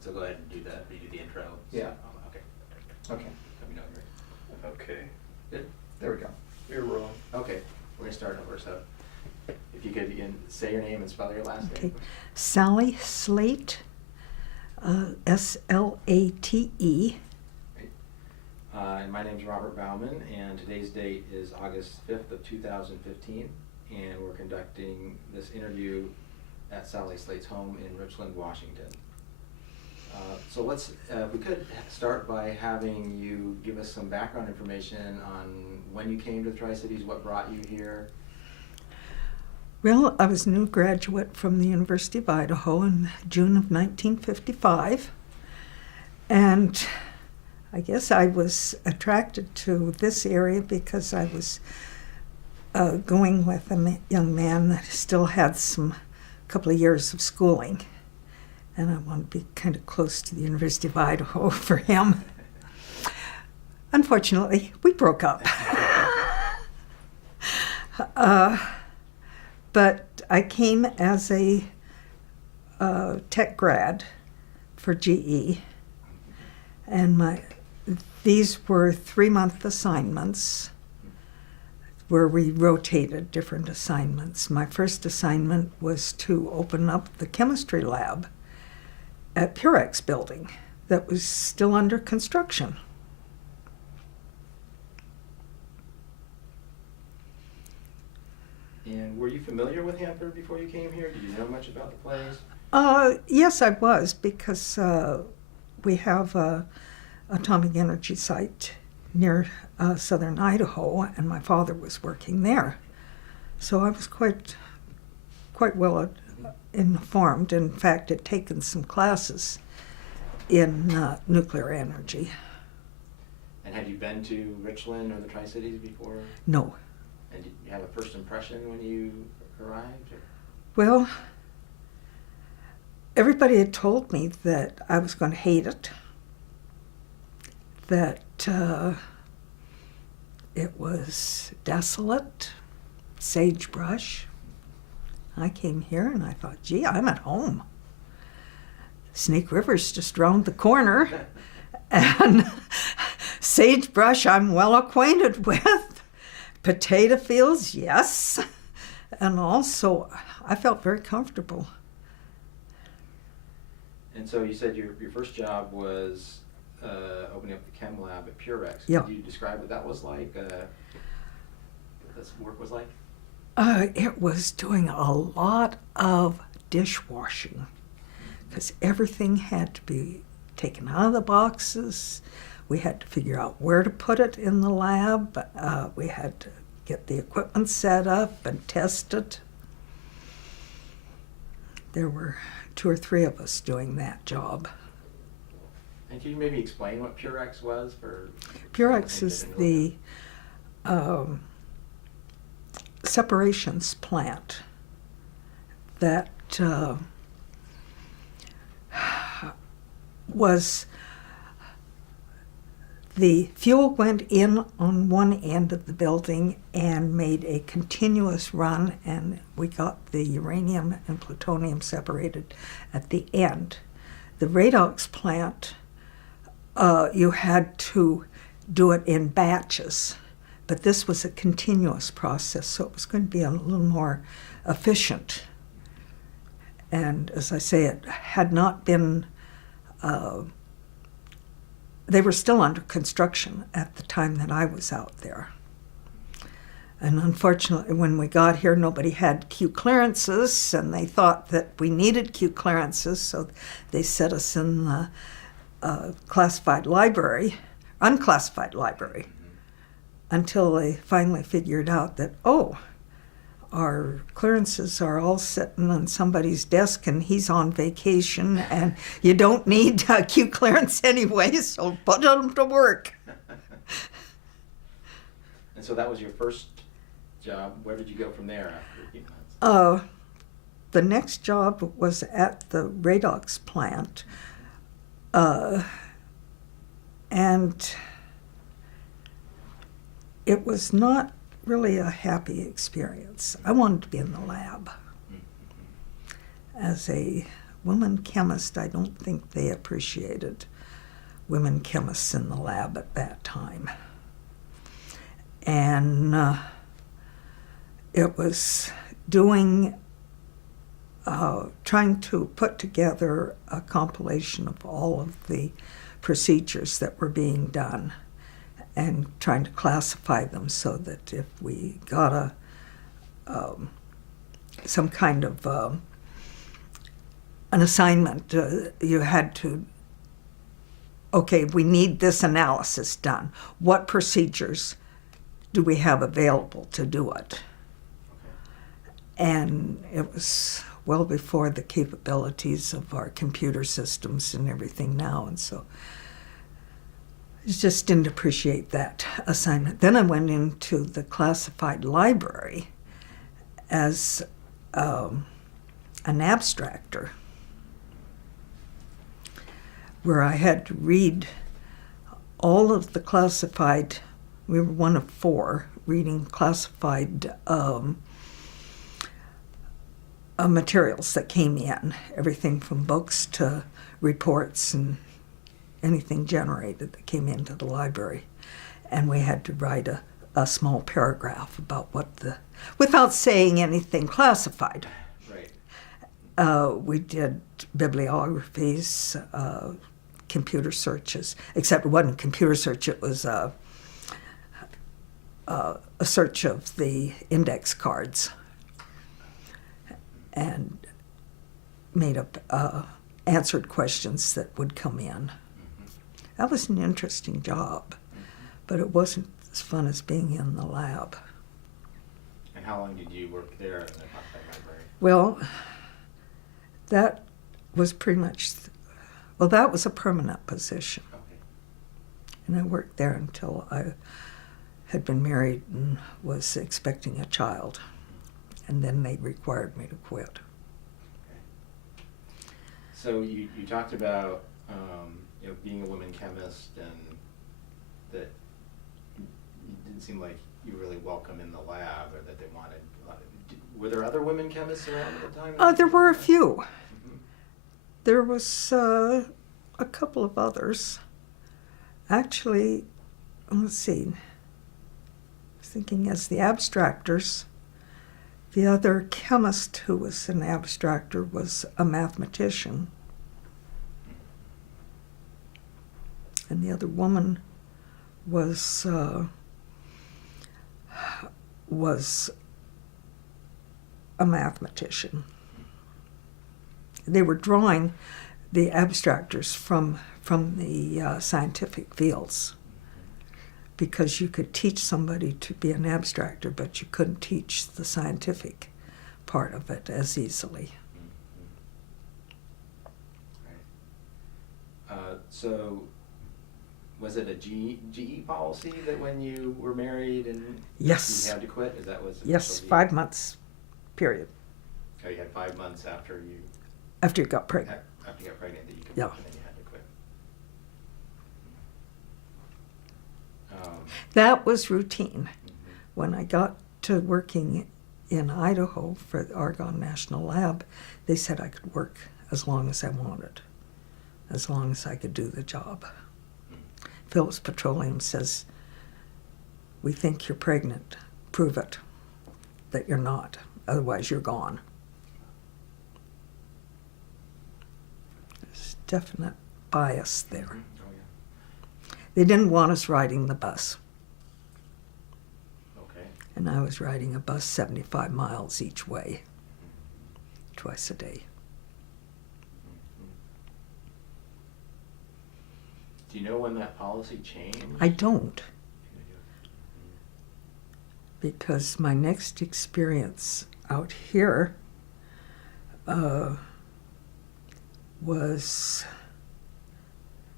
So go ahead and do the intro. Yeah. Okay. Okay, Let me know when you're Okay, good. there we go. you're wrong. Okay, we're gonna start over. So, if you could begin, say your name and spell your last Okay. name. Sally Slate, S-L-A-T-E. Great. And my name's Robert Bauman, and today's date is August 5th of 2015, and we're conducting this interview at Sally Slate's home in Richland, Washington. So let's, we could start by having you give us some background information on when you came to the Tri-Cities, what brought you here. Well, I was a new graduate from the University of Idaho in June of 1955, and I guess I was attracted to this area because I was going with a young man that still had a couple of years of schooling, and I wanted to be kind of close to the University of Idaho for him. Unfortunately, we broke up. But I came as a tech grad for GE, and these were 3-month assignments where we rotated different assignments. My first assignment was to open up the chemistry lab at Purex building that was still under construction. And were you familiar with Hanford before you came here? Did you know much about the place? Yes, I was, because we have a atomic energy site near southern Idaho, and my father was working there. So I was quite well informed. In fact, had taken some classes in nuclear energy. And had you been to Richland or the Tri-Cities before? No. And did you have a first impression when you arrived? Or? Well, everybody had told me that I was going to hate it, that it was desolate, sagebrush. I came here and I thought, gee, I'm at home. Snake River's just around the corner, and sagebrush I'm well acquainted with. Potato fields, yes, and also I felt very comfortable. And so you said your first job was opening up the chem lab at Purex. Yeah. Could you describe what that was like? What this work was like? It was doing a lot of dishwashing because everything had to be taken out of the boxes. We had to figure out where to put it in the lab. We had to get the equipment set up and test it. There were 2 or 3 of us doing that job. And can you maybe explain what Purex was for? Purex is the separations plant that was, the fuel went in on one end of the building and made a continuous run, and we got the uranium and plutonium separated at the end. The Redox plant, you had to do it in batches, but this was a continuous process, so it was going to be a little more efficient. And as I say, it had not been, they were still under construction at the time that I was out there. And unfortunately, when we got here, nobody had Q clearances, and they thought that we needed Q clearances, so they set us in the unclassified library, until they finally figured out that, oh, our clearances are all sitting on somebody's desk and he's on vacation, and you don't need Q clearance anyway, so put them to work. And so that was your first job. Where did you go from there after a few months? The next job was at the Redox plant, and it was not really a happy experience. I wanted to be in the lab as a women chemists, I don't think they appreciated women chemists in the lab at that time. And it was trying to put together a compilation of all of the procedures that were being done and trying to classify them so that if we got some kind of an assignment, you had to, okay, we need this analysis done. What procedures do we have available to do it? And it was well before the capabilities of our computer systems and everything now, and so I just didn't appreciate that assignment. Then I went into the classified library as an abstractor, where I had to read all of the classified, we were one of 4 reading classified materials that came in, everything from books to reports and anything generated that came into the library. And we had to write a small paragraph about without saying anything classified. Right. We did bibliographies, computer searches, except it wasn't a computer search, it was a search of the index cards, and made up answered questions that would come in. That was an interesting job, but it wasn't as fun as being in the lab. And how long did you work there in the classified library? Well, that was pretty much, that was a permanent position. Okay. And I worked there until I had been married and was expecting a child. And then they required me to quit. Okay. So you talked about being a woman chemist, and that it didn't seem like you were really welcome in the lab, or that they wanted. Were there other women chemists around at the time? There were a few. Mm-hmm. There was a couple of others. Actually, let's see. I was thinking as the abstractors. The other chemist who was an abstractor was a mathematician. And the other woman was a mathematician. They were drawing the abstractors from the scientific fields, because you could teach somebody to be an abstractor, but you couldn't teach the scientific part of it as easily. Right. So was it a GE policy that when you were married and Yes. you had to quit? Is that was Yes, 5 months, period. Oh, you had 5 months after you got pregnant. After you got pregnant that you could Yeah. work, and then you had to quit. That was routine. Mhm. When I got to working in Idaho for the Argonne National Lab, they said I could work as long as I wanted, as long as I could do the job. Phillips Petroleum says, we think you're pregnant. Prove it that you're not. Otherwise, you're gone. There's definite bias there. Oh, yeah. They didn't want us riding the bus. Okay. And I was riding a bus 75 miles each way, twice a day. Do you know when that policy changed? I don't, because my next experience out here was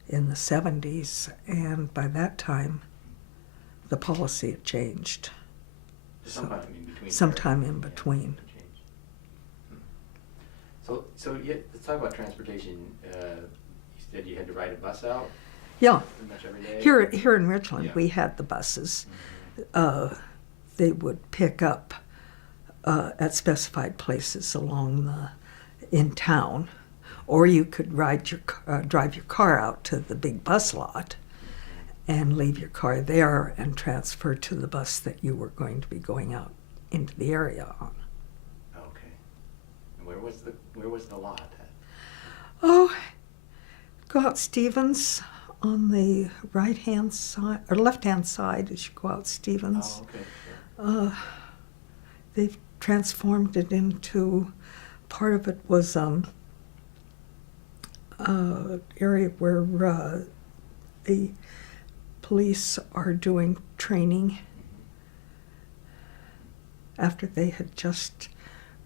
in the 70s, and by that time the policy had changed. Sometime in between. Sometime in Yeah, between. it changed. So yeah, let's talk about transportation. You said you had to ride a bus out Yeah, pretty much every day? here in Richland, Yeah. we had the buses. Mhm. They would pick up at specified places in town, or you could drive your car out to the big bus lot and leave your car there and transfer to the bus that you were going to be going out into the area on. Okay. And where was the lot at? Oh, go out Stevens on the right-hand side, or left-hand side as you go out Stevens. Oh, okay. Sure. They've transformed it into, part of it was area where the police are doing training after they had just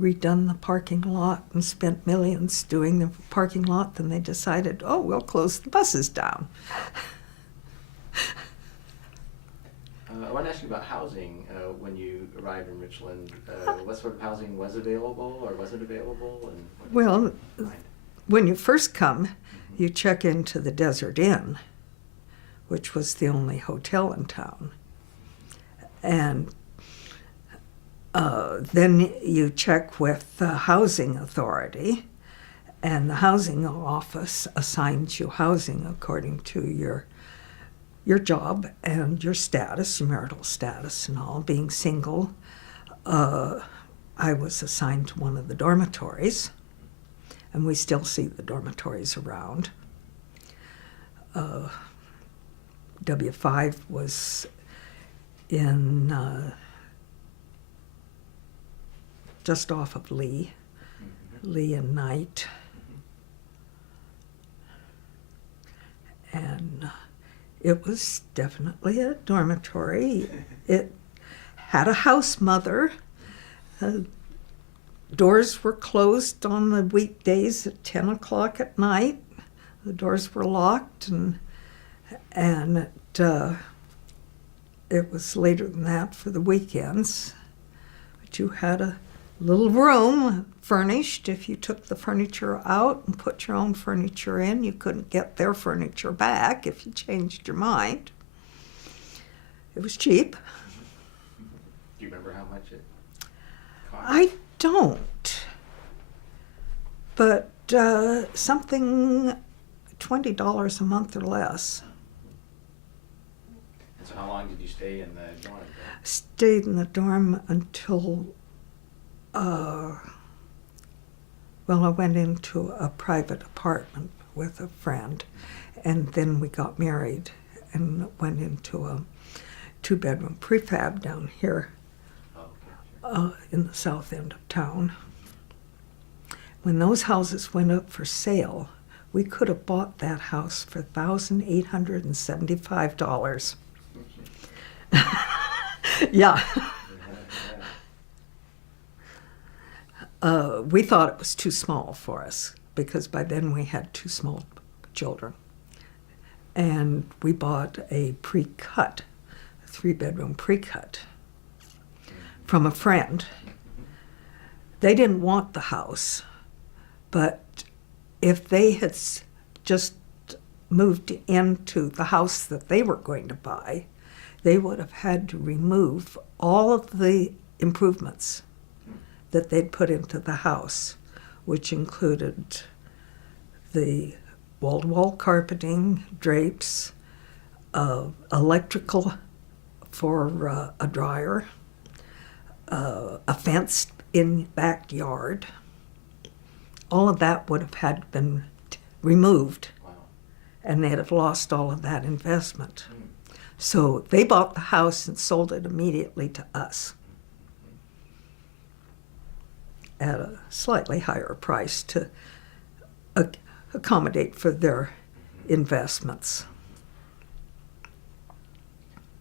redone the parking lot and spent millions doing the parking lot. Then they decided, oh, we'll close the buses down. I want to ask you about housing. When you arrived in Richland, what sort of housing was available or wasn't available? And what did you find? When you first come, you check into the Desert Inn, which was the only hotel in town. And then you check with the housing authority, and the housing office assigns you housing according to your job and your status, your marital status and all. Being single, I was assigned to one of the dormitories, and we still see the dormitories around. W5 was in just off of Lee and Knight. And it was definitely a dormitory. It had a house mother. Doors were closed on the weekdays at 10 o'clock at night. The doors were locked, and it was later than that for the weekends. But you had a little room furnished. If you took the furniture out and put your own furniture in, you couldn't get their furniture back if you changed your mind. It was cheap. Do you remember how much it cost? I don't. But something $20 a month or less. And so how long did you stay in the dorm? Stayed in the dorm until, I went into a private apartment with a friend, and then we got married and went into a 2-bedroom prefab down here in the south end of town. When those houses went up for sale, we could have bought that house for $1,875. Yeah. We thought it was too small for us because by then we had 2 small children. And we bought a pre-cut, a 3-bedroom pre-cut from a friend. They didn't want the house, but if they had just moved into the house that they were going to buy, they would have had to remove all of the improvements that they'd put into the house, which included the wall-to-wall carpeting, drapes, electrical for a dryer, a fenced-in backyard. All of that would have had been removed, and they'd have lost all of that investment. So they bought the house and sold it immediately to us at a slightly higher price to accommodate for their investments.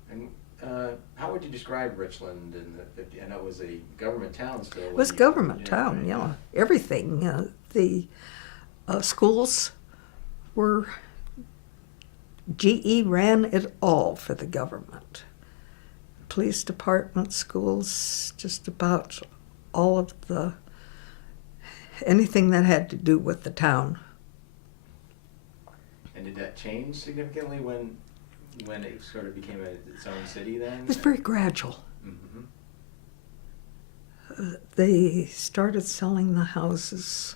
And how would you describe Richland in the 50s? I know it was a government town still. It was a government town, yeah. Everything. The schools were, GE ran it all for the government. Police department, schools, just about all of anything that had to do with the town. And did that change significantly when it sort of became its own city then? It was very gradual. Mm-hmm. They started selling the houses,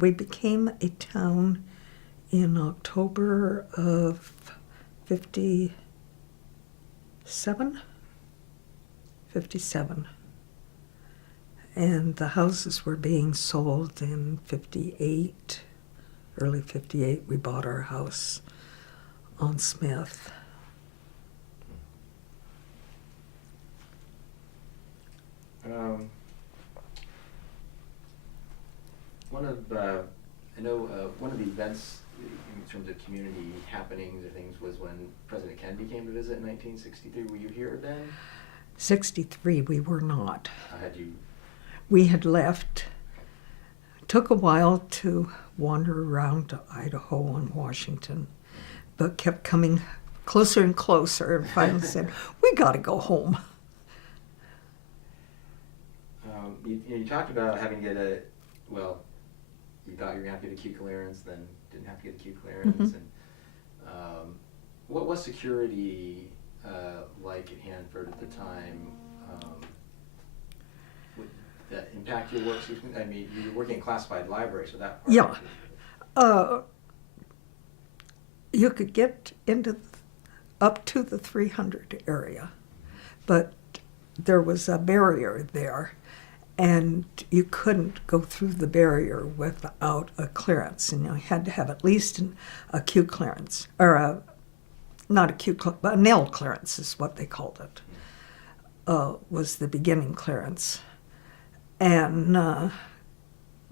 we became a town in October of 57. And the houses were being sold in 58, early 58. We bought our house on Smith. One of the events in terms of community happenings or things was when President Kennedy came to visit in 1963. Were you here then? 63, we were not. Had you? We had left. Took a while to wander around to Idaho and Washington, but kept coming closer and closer, and finally said, we got to go home. You talked about having to get you thought you were going to have to get a Q clearance, then didn't have to get a Q clearance. Mm-hmm. And what was security like at Hanford at the time? Would that impact your work? I mean, you were working in classified library, so that part. Yeah. You could get into up to the 300 area, but there was a barrier there, and you couldn't go through the barrier without a clearance, and you had to have at least a Q clearance, or not a Q, but a nail clearance is what they called it, was the beginning clearance. And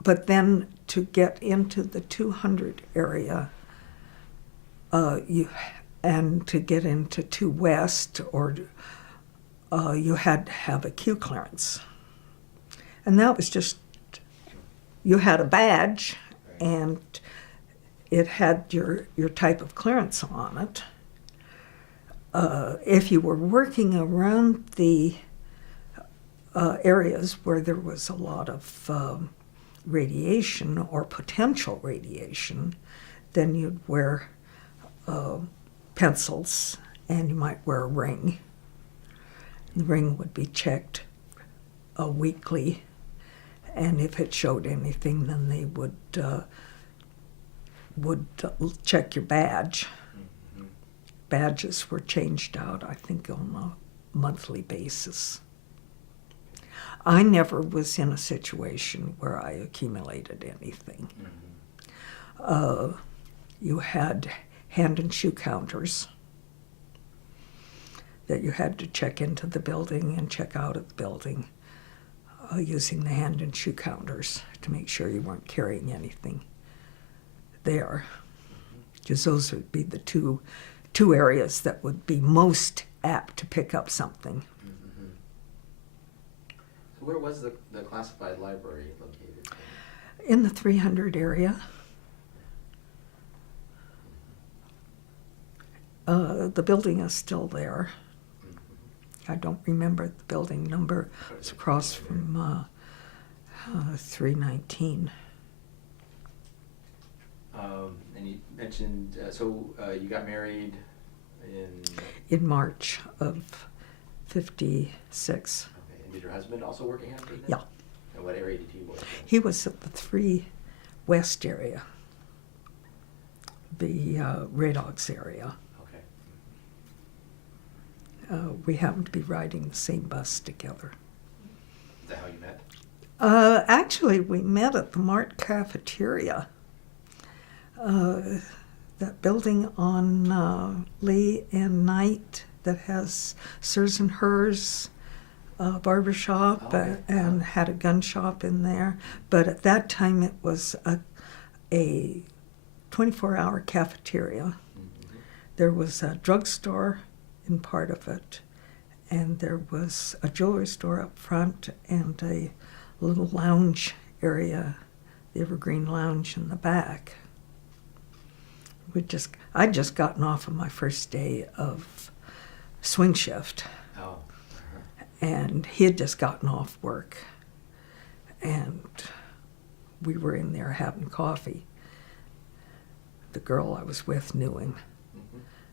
but then to get into the 200 area, and to get into 2 West, or you had to have a Q clearance. And that was just, you had a badge, and it had your type of clearance on it. If you were working around the areas where there was a lot of radiation or potential radiation, then you'd wear pencils, and you might wear a ring. The ring would be checked weekly, and if it showed anything, then they would check your badge. Mm-hmm. Badges were changed out, I think, on a monthly basis. I never was in a situation where I accumulated anything. Mm-hmm. You had hand and shoe counters that you had to check into the building and check out of the building using the hand and shoe counters to make sure you weren't carrying anything there. Because those would be the two areas that would be most apt to pick up something. Mm-hmm. So where was the classified library located? In the 300 area. The building is still there. I don't remember the building number. It's across from 319. And you mentioned, you got married in March of 56. Okay, and did your husband also work in Hanford then? Yeah. And what area did he work in? He was at the 3 West area, the Radogs area. We happened to be riding the same bus together. Is that how you met? Actually, we met at the Mart cafeteria. That building on Lee and Knight that has Sirs and Hers barbershop and had a gun shop in there. But at that time, it was a 24-hour cafeteria. Mm-hmm. There was a drugstore in part of it, and there was a jewelry store up front and a little lounge area, the Evergreen Lounge in the back. I'd just gotten off of my first day of swing shift. Oh. Uh-huh. And he had just gotten off work, and we were in there having coffee. The girl I was with knew him.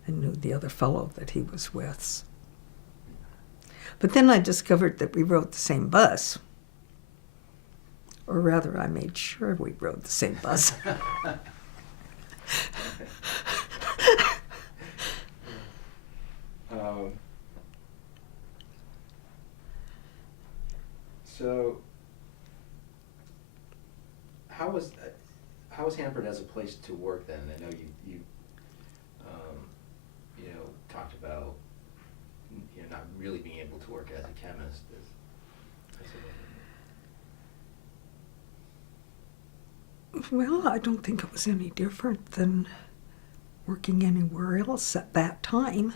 And knew the other fellow that he was with. But then I discovered that we rode the same bus. Or rather, I made sure we rode the same bus. So, how was Hanford as a place to work then? I know you talked about not really being able to work as a chemist. Well, I don't think it was any different than working anywhere else at that time,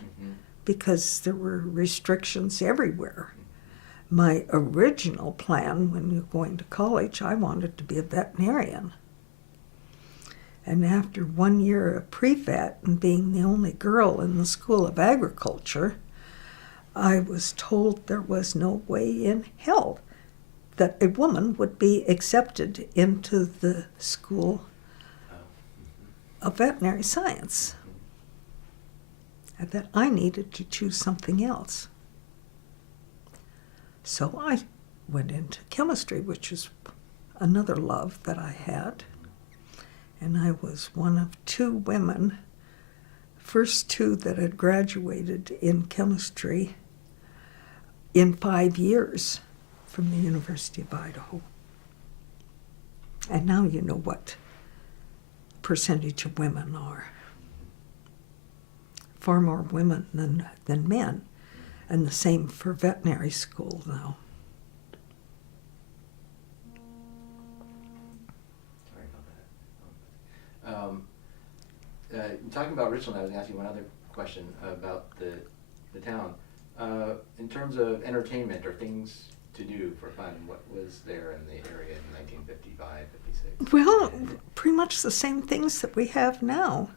because there were restrictions everywhere. My original plan when you were going to college, I wanted to be a veterinarian. And after 1 year of pre-vet and being the only girl in the School of Agriculture, I was told there was no way in hell that a woman would be accepted into the School of Veterinary Science, and that I needed to choose something else. So I went into chemistry, which is another love that I had. And I was one of 2 women, first 2 that had graduated in chemistry in 5 years from the University of Idaho. And now you know what percentage of women are. Far more women than men. And the same for veterinary school now. Sorry about that. Talking about Richland, I was going to ask you one other question about the town. In terms of entertainment or things to do for fun, what was there in the area in 1955, 56? Well, pretty much the same things that we have now.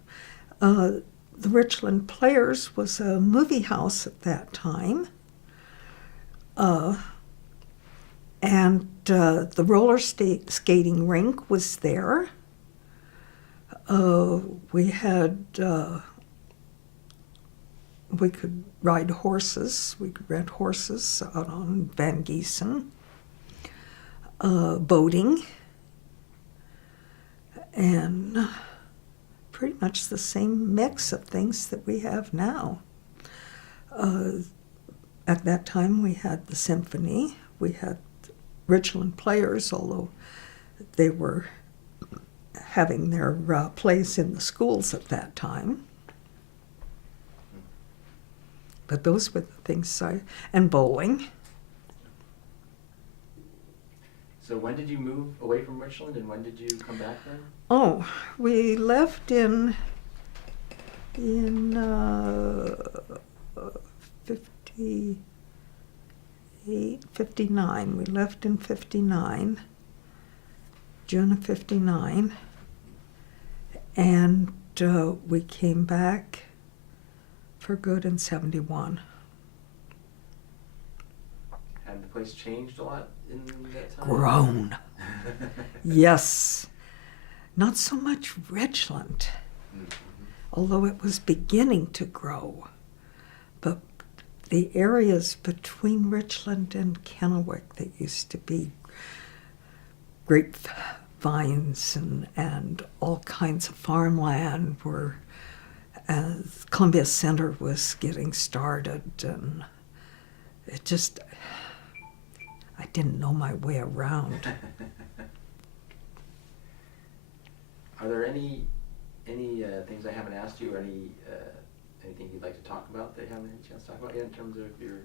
The Richland Players was a movie house at that time. And the roller skating rink was there. We could ride horses. We could rent horses out on Van Giesen. Boating. And pretty much the same mix of things that we have now. At that time, we had the symphony. We had Richland Players, although they were having their plays in the schools at that time. But those were the things and bowling. So when did you move away from Richland, and when did you come back then? Oh, we left in 59. We left in 59, June of 59, and we came back for good in 71. Had the place changed a lot in that time? Grown. Yes. Not so much Richland, although it was beginning to grow. But the areas between Richland and Kennewick that used to be grapevines and all kinds of farmland were, as Columbia Center was getting started, and it just, I didn't know my way around. Are there any things I haven't asked you, or anything you'd like to talk about that you haven't had a chance to talk about yet in terms of your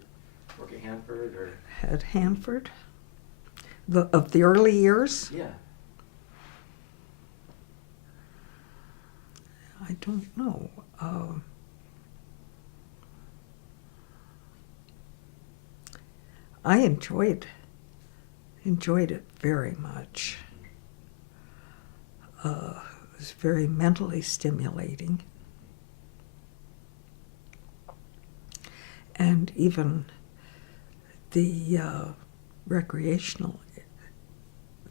work at Hanford? Or At Hanford? Of the early years? Yeah. I don't know. I enjoyed it very much. It was very mentally stimulating. And even the recreational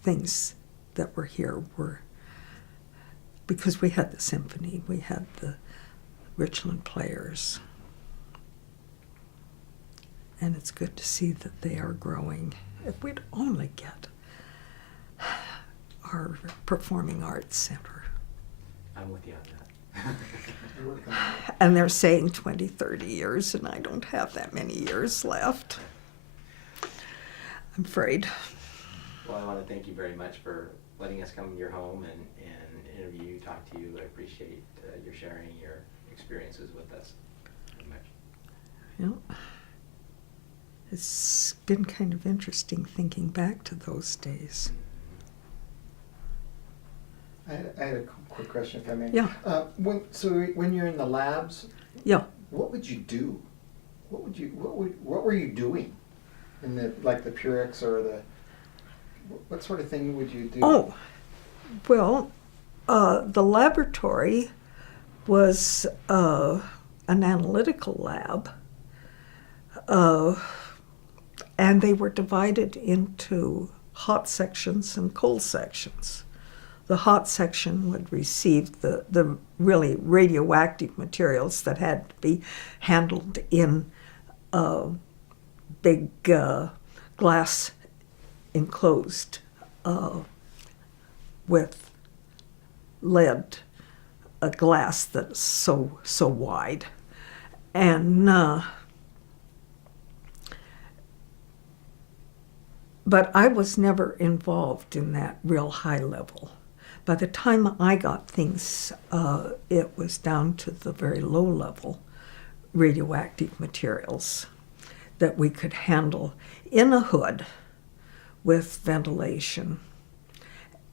things that were here were, because we had the symphony, we had the Richland Players. And it's good to see that they are growing. If we'd only get our performing arts center. I'm with you on that. And they're saying 20, 30 years, and I don't have that many years left. I'm afraid. Well, I want to thank you very much for letting us come to your home and interview you, talk to you. I appreciate your sharing your experiences with us very much. Yeah. It's been kind of interesting thinking back to those days. I had a quick question, if I may. Yeah. When you're in the labs, Yeah. what would you do? What were you doing in the Purex or what sort of thing would you do? Oh, well, the laboratory was an analytical lab, and they were divided into hot sections and cold sections. The hot section would receive the really radioactive materials that had to be handled in big glass enclosed with lead, a glass that's so wide. And but I was never involved in that real high level. By the time I got things, it was down to the very low level radioactive materials that we could handle in a hood with ventilation.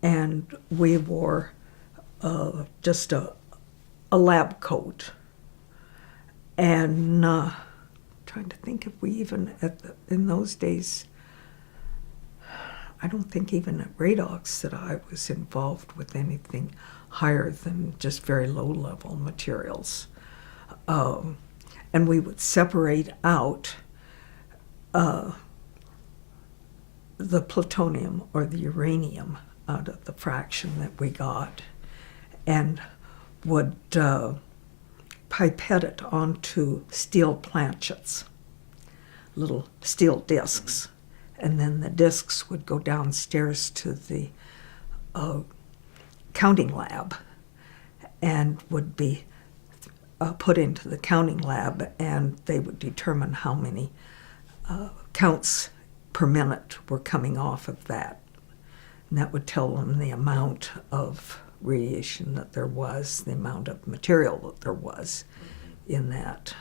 And we wore just a lab coat. And trying to think if we even, in those days, I don't think even at Radox that I was involved with anything higher than just very low-level materials. And we would separate out the plutonium or the uranium out of the fraction that we got and would pipette it onto steel planchets, little steel discs. And then the discs would go downstairs to the counting lab and would be put into the counting lab, and they would determine how many counts per minute were coming off of that. And that would tell them the amount of radiation that there was, the amount of material that there was in that.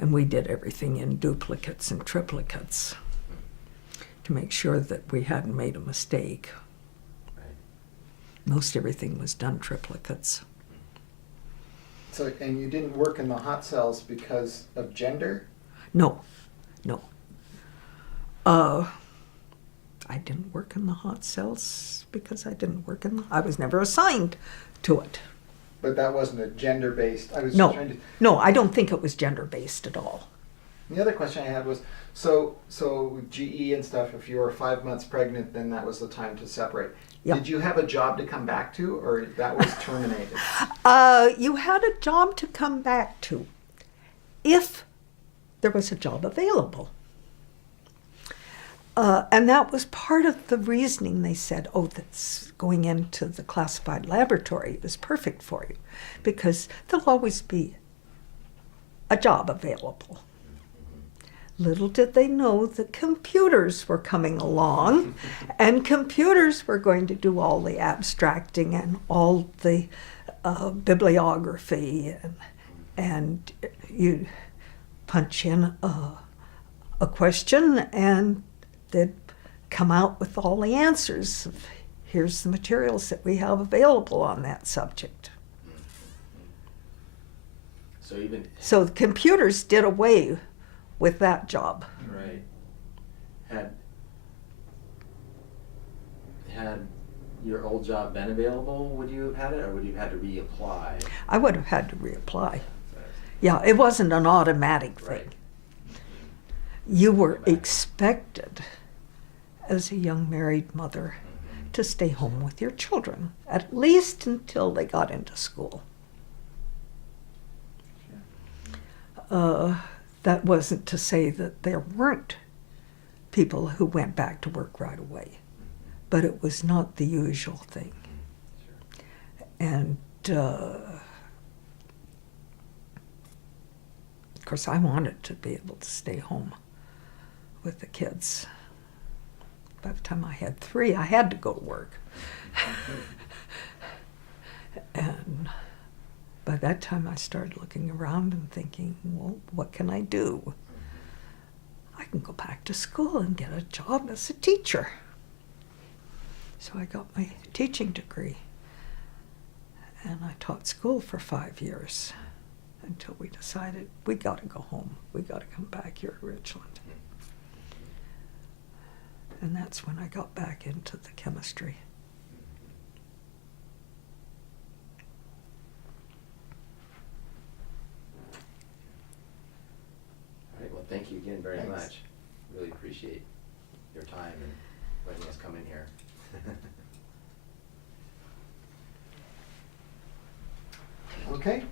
And we did everything in duplicates and triplicates to make sure that we hadn't made a mistake. Right. Most everything was done triplicates. So, and you didn't work in the hot cells because of gender? No. I didn't work in the hot cells because I was never assigned to it. But that wasn't a gender-based. I was No. trying to. No, I don't think it was gender-based at all. The other question I had was, so GE and stuff, if you were 5 months pregnant, then that was the time to separate. Yeah. Did you have a job to come back to, or that was terminated? You had a job to come back to if there was a job available. And that was part of the reasoning. They said, oh, that's going into the classified laboratory is perfect for you because there'll always be a job available. Little did they know that computers were coming along and computers were going to do all the abstracting and all the bibliography, and you punch in a question and they'd come out with all the answers. Here's the materials that we have available on that subject. So the computers did away with that job. Right. Had your old job been available, would you have had it, or would you have had to reapply? I would have had to reapply. Yeah, it wasn't an automatic thing. Right. You were expected, as a young married mother, to stay home with your children, at least until they got into school. That wasn't to say that there weren't people who went back to work right away. but it was not the usual thing. Sure. And of course, I wanted to be able to stay home with the kids. By the time I had 3, I had to go to work. And by that time, I started looking around and thinking, well, what can I do? I can go back to school and get a job as a teacher. So I got my teaching degree. And I taught school for 5 years until we decided we got to go home. We got to come back here to Richland. And that's when I got back into the chemistry. All right, well, thank you again very Thanks. much. Really appreciate your time and letting us come in here. Okay,